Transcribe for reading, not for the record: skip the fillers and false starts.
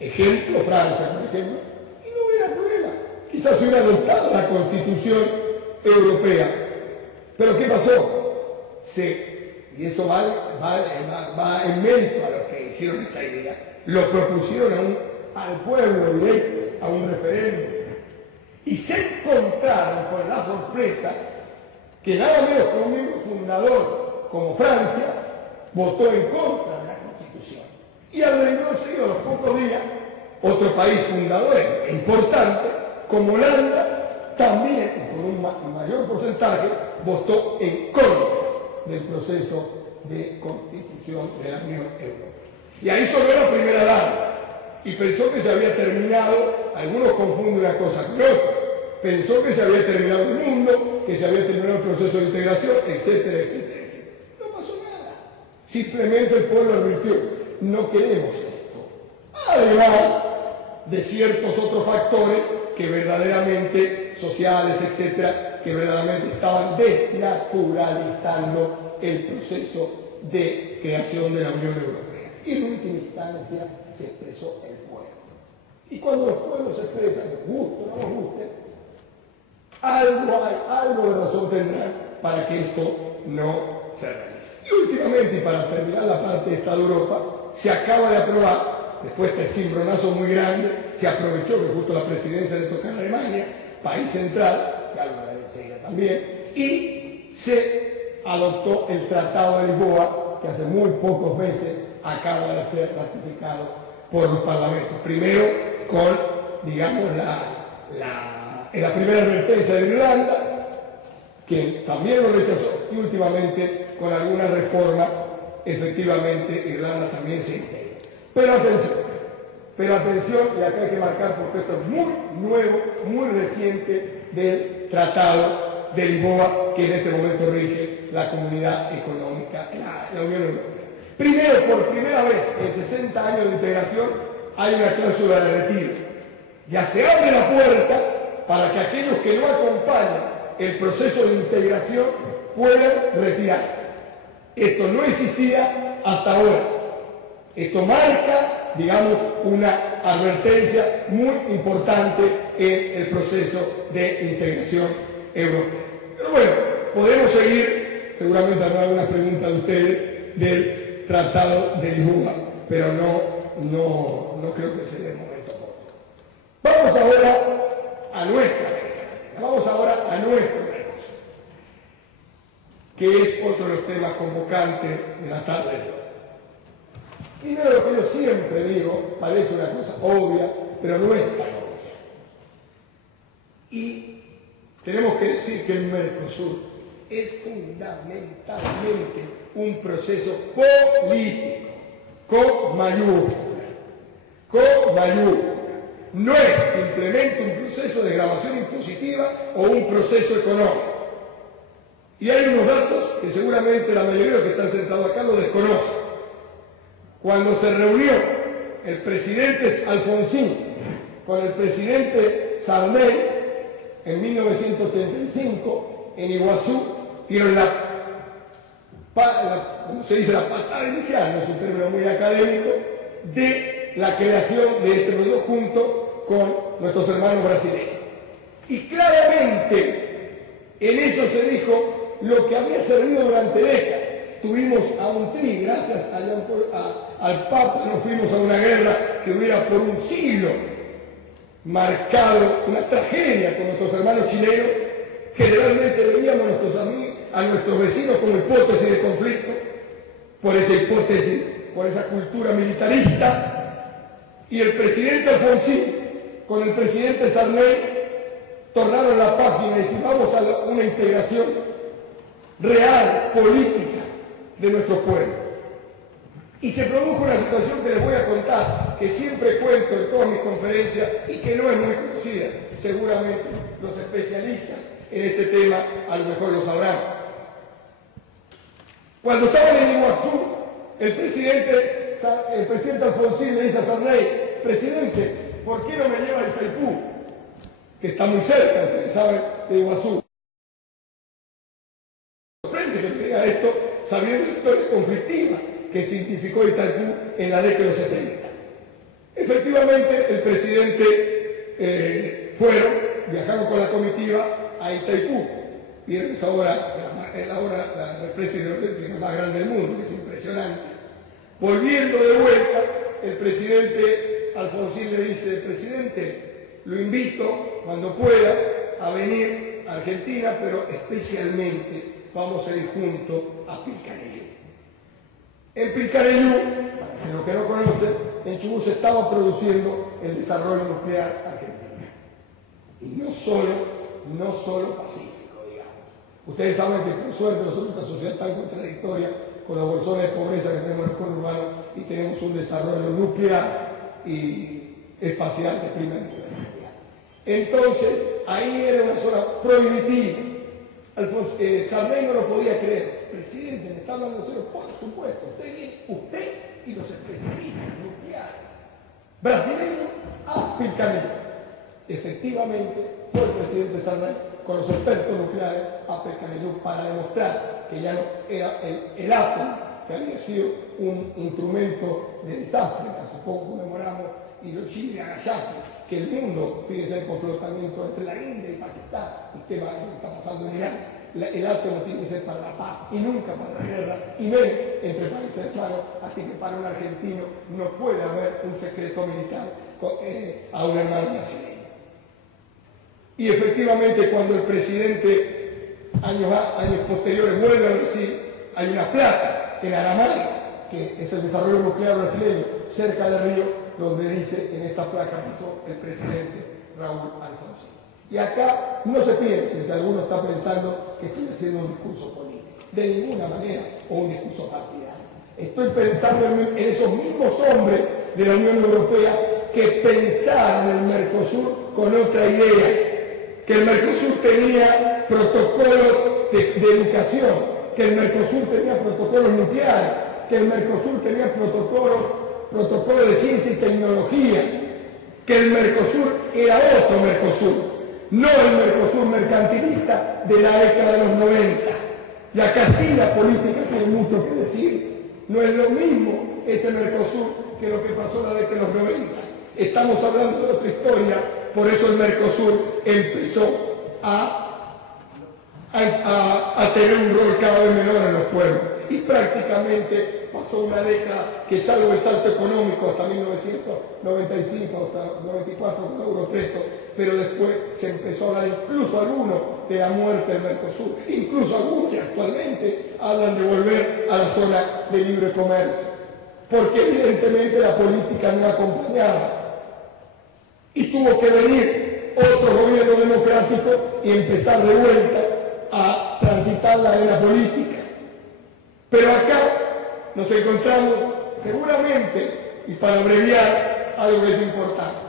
ejemplo Francia, por ejemplo, y no hubiera problema. Quizás hubiera adoptado la Constitución Europea. Pero ¿qué pasó? Y eso va en mérito a los que hicieron esta idea. Lo propusieron al pueblo directo, a un referéndum. Y se encontraron con la sorpresa que nada menos que un miembro fundador como Francia votó en contra de la Constitución. Y alrededor de a los pocos días, otro país fundador importante, como Holanda, también con un mayor porcentaje, votó en contra del proceso de constitución de la Unión Europea. Y ahí sonó la primera alarma y pensó que se había terminado, algunos confunden una cosa con otra, pensó que se había terminado el mundo, que se había terminado el proceso de integración, etcétera, etcétera, etcétera. No pasó nada. Simplemente el pueblo advirtió, no queremos esto. Además de ciertos otros factores que verdaderamente, sociales, etcétera, que verdaderamente estaban desnaturalizando el proceso de creación de la Unión Europea. Y en última instancia se expresó el pueblo. Y cuando los pueblos se expresan, nos guste o no nos guste, algo de razón tendrán para que esto no se realice. Y últimamente, y para terminar la parte esta de Europa, se acaba de aprobar, después de este cimbronazo muy grande, se aprovechó que justo la presidencia le toca a Alemania, país central, que hablaré enseguida también, y se adoptó el Tratado de Lisboa, que hace muy pocos meses acaba de ser ratificado por los parlamentos. Primero con, digamos, en la primera advertencia de Irlanda, que también lo rechazó, y últimamente con alguna reforma, efectivamente Irlanda también se integra. Pero atención, y acá hay que marcar porque esto es muy nuevo, muy reciente del Tratado de Lisboa, que en este momento rige la Comunidad Económica, la Unión Europea. Primero, por primera vez en 60 años de integración, hay una cláusula de retiro. Ya se abre la puerta para que aquellos que no acompañan el proceso de integración puedan retirarse. Esto no existía hasta ahora. Esto marca, digamos, una advertencia muy importante en el proceso de integración europea. Pero bueno, podemos seguir, seguramente habrá algunas preguntas de ustedes del Tratado de Lisboa, pero no creo que sea el momento oportuno. Vamos ahora a nuestra América, vamos ahora a nuestro negocio, que es otro de los temas convocantes de la tarde de hoy. Primero, lo que yo siempre digo, parece una cosa obvia, pero no es tan obvia. Y tenemos que decir que el Mercosur es fundamentalmente un proceso político, con mayúscula. No es simplemente un proceso de grabación impositiva o un proceso económico. Y hay unos datos que seguramente la mayoría de los que están sentados acá lo desconocen. Cuando se reunió el presidente Alfonsín con el presidente Sarney en 1935 en Iguazú, dieron como se dice, la patada inicial, no es un término muy académico, de la creación de este proyecto junto con nuestros hermanos brasileños. Y claramente en eso se dijo lo que había servido durante décadas. Tuvimos a un tri, gracias al Papa, nos fuimos a una guerra que dura por un siglo, marcado una tragedia con nuestros hermanos chilenos. Generalmente veíamos a nuestros vecinos como hipótesis de conflicto, por esa hipótesis, por esa cultura militarista, y el presidente Alfonsín con el presidente Sarney tornaron la página y dijimos, vamos a una integración real, política, de nuestros pueblos. Y se produjo una situación que les voy a contar, que siempre cuento en todas mis conferencias y que no es muy conocida. Seguramente los especialistas en este tema a lo mejor lo sabrán. Cuando estaban en Iguazú, el presidente Alfonsín le dice a Sarney, presidente, ¿por qué no me lleva el Itaipú? Que está muy cerca, ustedes saben, de Iguazú. Sorprende que me diga esto, sabiendo la historia conflictiva que significó Itaipú en la década de los 70. Efectivamente, efectivamente el presidente viajaron con la comitiva a Itaipú. Vieron esa obra, la represa hidroeléctrica más grande del mundo, que es impresionante. Volviendo de vuelta, el presidente Alfonsín le dice: presidente, lo invito cuando pueda a venir a Argentina, pero especialmente vamos a ir juntos a Pilcanellú. En Pilcanellú, para los que no conocen, en Chubut se estaba produciendo el desarrollo nuclear argentino. Y no solo pacífico, digamos. Ustedes saben que por suerte nosotros, esta sociedad tan contradictoria, con los bolsones de pobreza que tenemos en el conurbano, y tenemos un desarrollo nuclear y espacial de primera nivel. Entonces, ahí era una zona prohibitiva. Sarney no lo podía creer. Presidente, me está hablando de cero. Por supuesto, usted y los especialistas nucleares brasileños a Pilcanellú. Efectivamente, fue el presidente Sarney con los expertos nucleares a Pilcanellú para demostrar que ya no era el átomo, que había sido un instrumento de desastre. Hace poco conmemoramos Hiroshima y Nagasaki, que el mundo, fíjense, el confrontamiento entre la India y Pakistán, el tema de lo que está pasando en Irán. El átomo tiene que ser para la paz y nunca para la guerra, y menos entre países hermanos. Así que para un argentino no puede haber un secreto militar a un hermano brasileño. Y efectivamente, cuando el presidente, años posteriores, vuelve a Brasil, hay una placa en Aramay, que es el desarrollo nuclear brasileño, cerca del río, donde dice: en esta placa pasó el presidente Raúl Alfonsín. Y acá no se piense, si alguno está pensando que estoy haciendo un discurso político, de ninguna manera, o un discurso partidario. Estoy pensando en esos mismos hombres de la Unión Europea que pensaron el Mercosur con otra idea, que el Mercosur tenía protocolos de educación, que el Mercosur tenía protocolos nucleares, que el Mercosur tenía protocolos de ciencia y tecnología, que el Mercosur era otro Mercosur, no el Mercosur mercantilista de la década de los 90. Y acá sí la política tiene mucho que decir. No es lo mismo ese Mercosur que lo que pasó en la década de los 90. Estamos hablando de otra historia, por eso el Mercosur empezó a tener un rol cada vez menor en los pueblos. Y prácticamente pasó una década que, salvo el salto económico hasta 1995, hasta 94 con Europresto, pero después se empezó a hablar incluso algunos de la muerte del Mercosur, incluso algunos que actualmente hablan de volver a la zona de libre comercio, porque evidentemente la política no acompañaba. Y tuvo que venir otro gobierno democrático y empezar de vuelta a transitar la arena política. Pero acá nos encontramos seguramente, y para abreviar, algo que es importante.